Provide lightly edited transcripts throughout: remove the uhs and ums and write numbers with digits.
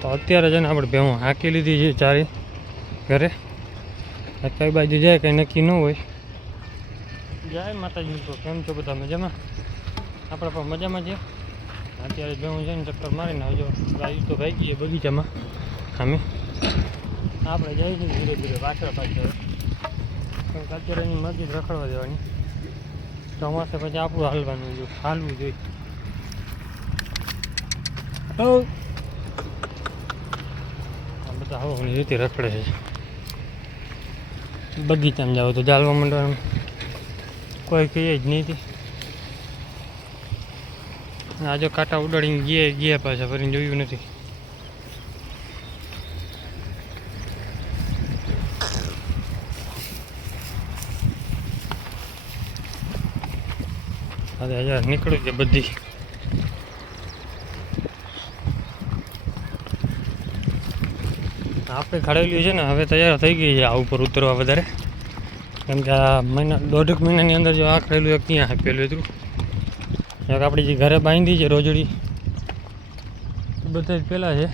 તો અત્યારે છે ને આપણે ભેહું હાંકી લીધી છે ચારી ઘરે. કઈ બાજુ જાય કંઈ નક્કી ન હોય. જય માતાજી મિત્રો, કેમ છો બધા? મજામાં? આપણે પણ મજામાં છે. અત્યારે ભેહું છે ને ચક્કર મારીને આવજો ગાયું તો ભાઈ ગઈ બગીચામાં. અમે આપણે જઈશું ધીરે ધીરે પાછળ કેમ કે અત્યારે એની મરજી રખડવા દેવાની. ચોમાસે પછી આપણું હાલવાનું હાલવું જોઈએ. બધા હવાની રીતે રખડે છે. બગીચામાં જાવ તો ચાલવા માંડવાનું કોઈ કહે જ નહીં. આજે કાંટા ઉડાડીને ગયા પાછા ફરીને જોયું નથી. અરે યાર નીકળ્યું છે બધી. આપણે ખડેલી છે ને હવે તૈયાર થઈ ગઈ છે આ ઉપર ઉતરવા વધારે. કેમ કે આ દોઢેક મહિનાની અંદર જો આ ખડેલું એક ત્યાં આપેલું હતું. એક આપણી જે ઘરે બાંધી છે રોજડી બધા જ પહેલાં છે.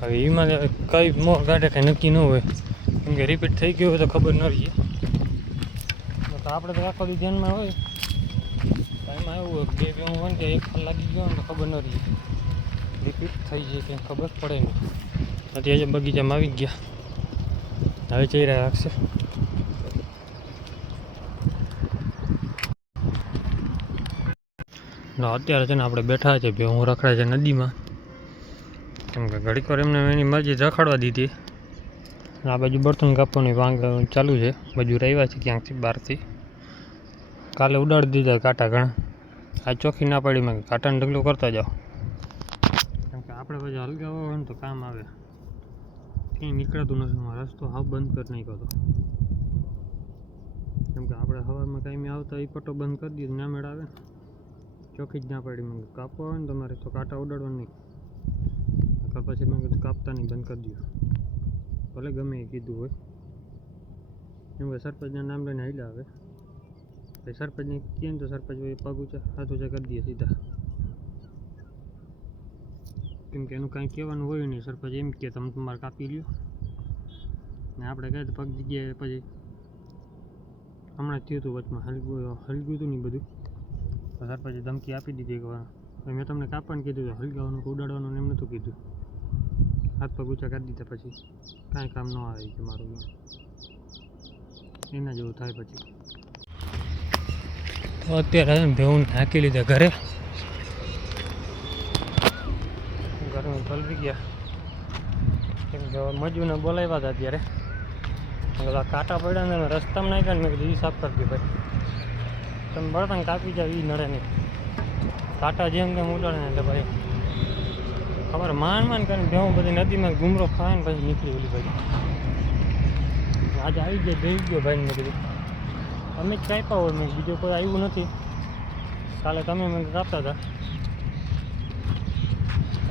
હવે એમાં કઈ મોર કાઢે કંઈ નક્કી ન હોય. કેમ કે રિપીટ થઈ ગયું હોય તો ખબર ન રહીએ. તો આપણે તો આખો દી ધ્યાનમાં હોય. એમાં એવું હોય બે ભેહું હોય ને કે 1 કલાક લાગી ગયો ને તો ખબર ન રહીએ. રિપીટ થઈ જાય કંઈ ખબર પડે નહીં. અત્યારે બગીચામાં આવી ગયા. હવે ચહેરા રાખશે. અત્યારે છે ને આપણે બેઠા છે ભેહું રખડે છે નદીમાં. કેમ કે ઘડીક વાર એમને એની મરજી રખડવા દીધી. આ બાજુ બર્તન કાપવાની વાંગ ચાલુ છે. બાજુ રહ્યા છે ક્યાંકથી બહારથી. કાલે ઉડાડી દીધા કાંટા ઘણા. આ ચોખ્ખી ના પડી મેં કાંટાને ઢગલો કરતા જાઓ. કેમ કે આપણે પછી હલગાવો હોય ને તો કામ આવે. ક્યાંય નીકળતું નથી. રસ્તો હાવ બંધ કરી નાખ્યો હતો. કેમ કે આપણે હવામાં કાંઈ આવતા એ પટ્ટો બંધ કરી દીધો ના મેળ આવે. ચોખ્ખી જ ના પડી. મેં કાપવા હોય ને તમારે તો કાંટા ઉડાડવા નહીં. પછી મેં કીધું કાપતા નહીં બંધ કરી દઉં. ભલે ગમે એ કીધું હોય. કેમ કે સરપંચના નામ લઈને હાલ્યા આવે. સરપંચને કહે ને તો સરપંચ પગ ઊંચા હાથ ઊંચા કરી દઈએ સીધા. કેમ કે એનું કાંઈ કહેવાનું હોય નહીં. સરપંચ એમ કે તમે તમારે કાપી લ્યો ને આપણે કહે તો પગ જગ્યાએ પછી હમણાં થયું હતું વચમાં હલગું હતું નહીં બધું. તો સરપંચે ધમકી આપી દીધી કે મેં તમને કાપવાનું કીધું હતું, હલગાવાનું કે ઉડાડવાનું એમ નહોતું કીધું. હાથ પગ ઊંચા કરી દીધા પછી કાંઈ કામ ન આવે કે મારું એના જેવું થાય પછી. તો અત્યારે ભેહું નાખી લીધા ઘરે. ઘરમાં પલવી ગયા. કેમ કે મજૂરને બોલાવ્યા હતા અત્યારે. બધા કાંટા પડ્યા ને રસ્તામાં નાખ્યા ને મેં કીધું એ સાફ કરી દે ભાઈ. તમે બળતણ કાપી જાવ એ નડે નહીં. કાંટા જેમ તેમ ઉડાડે ને એટલે ભાઈ ખબર માંડ કરીને ભેહું બધી નદીમાં ગુમરો ખાય ને પછી નીકળી ઓલી ભાઈ. આજે આવી જાય બેસી ગયો ભાઈને મેં કીધું અમે જ કાપ્યા હોય. મેં બીજો કોઈ આવ્યું નથી. કાલે તમે મને કાપતા હતા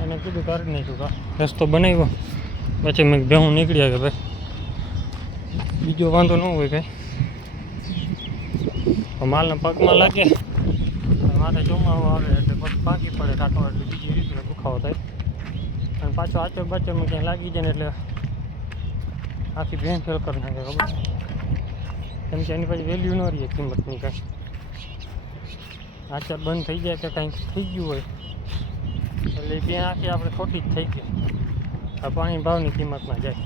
એને કીધું કરી નાખ્યું. કા રસ્તો બનાવ્યો પછી મેં ભેહું નીકળ્યા કે ભાઈ બીજો વાંધો ન હોય કાંઈ. માલના પગમાં લાગે માથે ચોમાવું આવે એટલે પગ પાકી પડે કાંટો એટલે બીજી રીતે દુખાવો થાય. અને પાછો આચર બાચરમાં ક્યાંય લાગી જાય ને એટલે આખી ભેંસ ફેલ કરી નાખે ખબર. કેમ કે એની પછી વેલ્યુ ન રહીએ કિંમતની કાંઈ. આચર બંધ થઈ જાય કે કાંઈક થઈ ગયું હોય એટલે બે આખી આપણે ખોટી જ થઈ ગઈ. આ પાણી ભાવની કિંમતમાં જાય.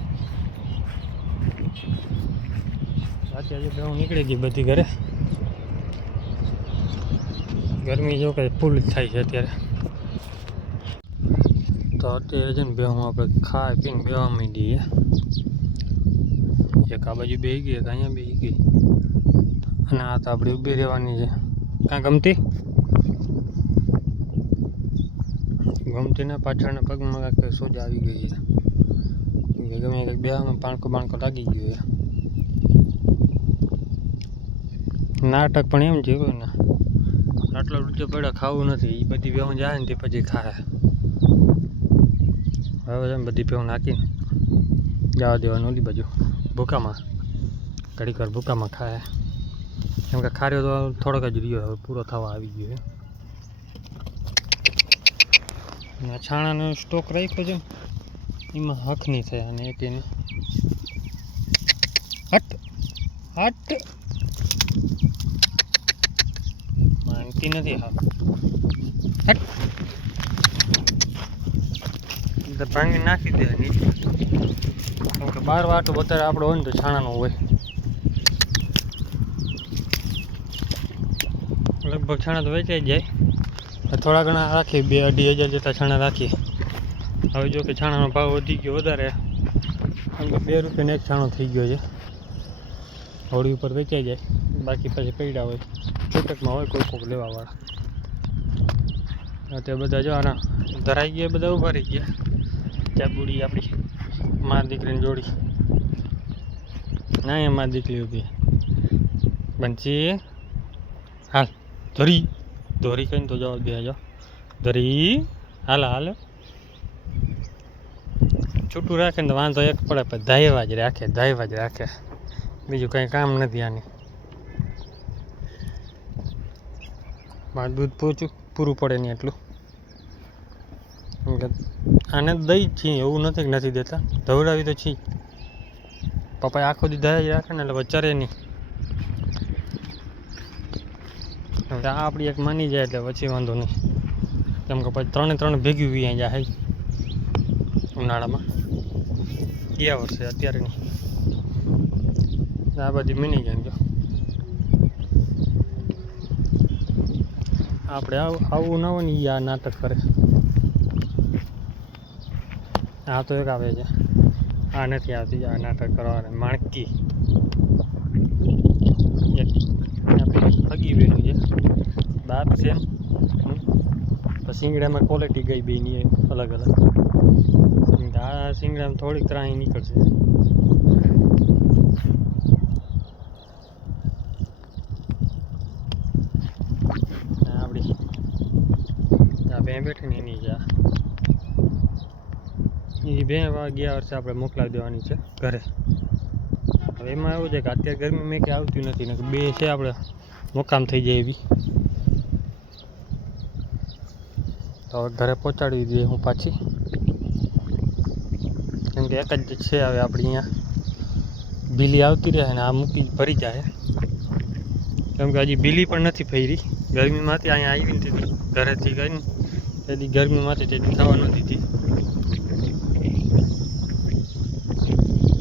અત્યારે ભેહું નીકળી ગઈ બધી ઘરે. ગરમી જો કંઈ ફૂલ થાય છે અત્યારે. તો અત્યારે છે ને ભેહું આપણે ખાઈ પીને બેવા માંડીએ. એક આ બાજુ બેસી ગઈ, એક અહીંયા બેસી ગઈ અને આ તો આપણે ઊભી રહેવાની છે. કાં ગમતીના પાછળના પગમાં કાંઈક સોજા આવી ગઈ છે. ગમે કંઈક બેવામાં પાણકો લાગી ગયો છે. નાટક પણ એમ છે કોઈ ના આટલા રૂચે પડ્યા ખાવું નથી. એ બધી ભેહું જાય ને તે પછી ખાય. હવે બધી ભેહું નાખીને જવા દેવાનું ઓલી બાજુ ભૂકામાં. ઘડીક વાર ભૂકામાં ખાય. કેમ કે ખાર્યો તો થોડોક જ રહ્યો હવે પૂરો થવા આવી ગયો. આ છાણાનો સ્ટોક રાખ્યો છે એમાં હક નહીં થાય અને એક એને હટ હટ માનતી નથી હા હટ ભાંગી નાખી દે નીચે કેમ કે બાર વાટો વધારે આપણો હોય ને તો છાણાનો હોય લગભગ છાણા તો વેચાઈ જાય થોડા ઘણા રાખીએ 2-2.5 જેટલા છાણા રાખીએ હવે જો કે છાણાનો ભાવ વધી ગયો વધારે કેમ કે 2 રૂપિયાનો એક છાણો થઈ ગયો છે હોળી ઉપર વેચાઈ જાય બાકી પછી પડ્યા હોય છૂટકમાં હોય કોઈક લેવાવાળા તે બધા જો આના ધરાઈ ગયા બધા ઊભા રહી ગયા ચાબુડી આપણી મા દીકરીની જોડી ના એ મા દીકરી ઊભી બંચી હાલ ધોરી ધોરી કહીને તો જવાબ દે જો ધરી હાલ હાલ છૂટું રાખે ને તો વાંધો એક પડે પણ ધાયવા જ રાખે બીજું કંઈ કામ નથી આની મારે દૂધ પૂરું પડે નહીં એટલું આને દઈ જ છીએ એવું નથી કે નથી દેતા ધવડાવી તો છી પપ્પા આખો દી ધાય જ રાખે ને એટલે ચરે નહીં આ આપણી એક માની જાય એટલે પછી વાંધો નહીં કેમ કે પછી 3 ભેગી વી જાય ઉનાળામાં ગયા વર્ષે અત્યારે નહીં આ બધી મીની જાય જો આપણે આવું ના હોય ને આ નાટક કરે આ તો એક આવે છે આ નથી આવતી આ નાટક કરવાને માણકી હગી બેનું છે બાપ સેમ શિંગડામાં ક્વોલિટી ગઈ બેની અલગ અલગ આ શિંગડામાં થોડીક ત્રાહી નીકળશે આપણી આ બે બેઠી ને એની જા એ બે ગયા વર્ષે આપણે મોકલાવી દેવાની છે ઘરે હવે એમાં એવું છે કે અત્યારે ગરમી મેં કે આવતી નથી ને બે છે આપણે મોકામ થઈ જાય એવી તો હવે ઘરે પહોંચાડી દઈએ હું પાછી કેમ કે એક જ છે હવે આપણી અહીંયા બીલી આવતી રહે ને આ મૂકી ભરી જાય કેમ કે હજી બીલી પણ નથી ફરી ગરમીમાંથી અહીંયા આવી ને તેથી ઘરેથી ગઈ ને તેથી ગરમીમાંથી તેથી થવા ન દીધી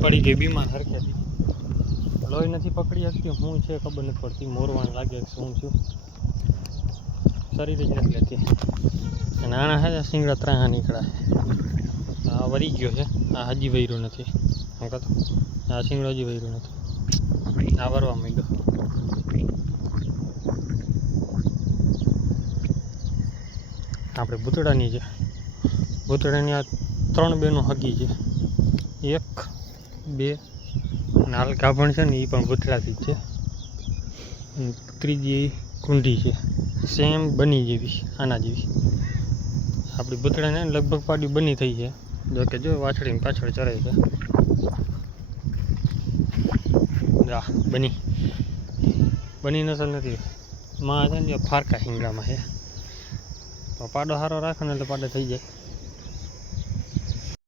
પડી ગઈ બીમાર હરખેથી લોહી નથી પકડી શકતી શું છે ખબર નથી પડતી મોરવાણ લાગે શું છું શરીર જ નથી લેતી અને આના છે શિંગડા ત્રાહા નીકળ્યા આ વરી ગયો છે આ હજી વૈરો નથી હું કહેતો આ શિંગડો હજી વૈરો નથી આ વરવા માંડ્યો આપણે ભૂતડાની છે ભૂતડાની આ 3 બેનો હગી છે 1 2 અને હાલ ગાભણ છે ને એ પણ ભૂતડાથી જ છે ત્રીજી કુંડી છે સેમ બની જેવી આના જેવી આપણી ભૂતડાને લગભગ પાડી બની થઈ છે જો કે જો વાછડીની પાછળ ચરાઈ છે જા બની નસલ નથી માં છે ને ફારકા શિંગડામાં છે પાડો સારો રાખે ને એટલે પાડો થઈ જાય